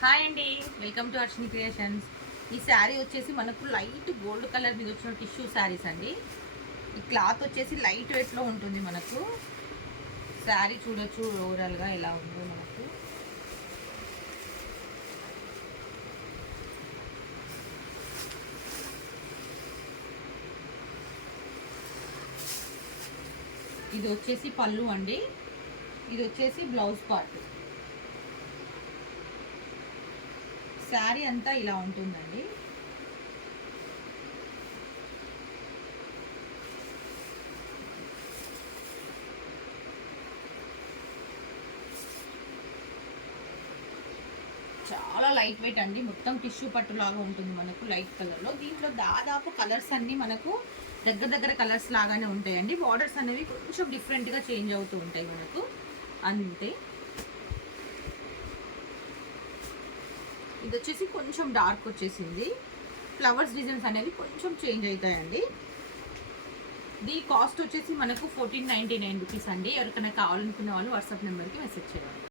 Hi అండి, welcome to Arshini creations. ఈ శారీ వచ్చేసి మనకు లైట్ గోల్డ్ కలర్ మీద వచ్చిన టిష్యూ శారీస్ అండి. ఈ క్లాత్ వచ్చేసి లైట్ వెయిట్లో ఉంటుంది. మనకు శారీ చూడొచ్చు ఓవరాల్గా ఎలా ఉందో మనకు. ఇది వచ్చేసి పళ్ళు అండి, ఇది వచ్చేసి బ్లౌజ్ పార్ట్. శారీ అంతా ఇలా ఉంటుందండి. చాలా లైట్ వెయిట్ అండి, మొత్తం టిష్యూ పట్టు లాగా ఉంటుంది మనకు లైట్ కలర్లో. దీంట్లో దాదాపు కలర్స్ అన్నీ మనకు దగ్గర కలర్స్ లాగానే ఉంటాయండి. బార్డర్స్ అనేవి కొంచెం డిఫరెంట్గా చేంజ్ అవుతూ ఉంటాయి మనకు, అంతే. ఇది వచ్చేసి కొంచెం డార్క్ వచ్చేసింది. ఫ్లవర్స్ డిజైన్స్ అనేవి కొంచెం చేంజ్ అవుతాయండి. దీని కాస్ట్ వచ్చేసి మనకు 1499 రూపీస్ అండి. ఎవరికైనా కావాలనుకునే వాళ్ళు వాట్సాప్ నెంబర్కి మెసేజ్ చేయండి.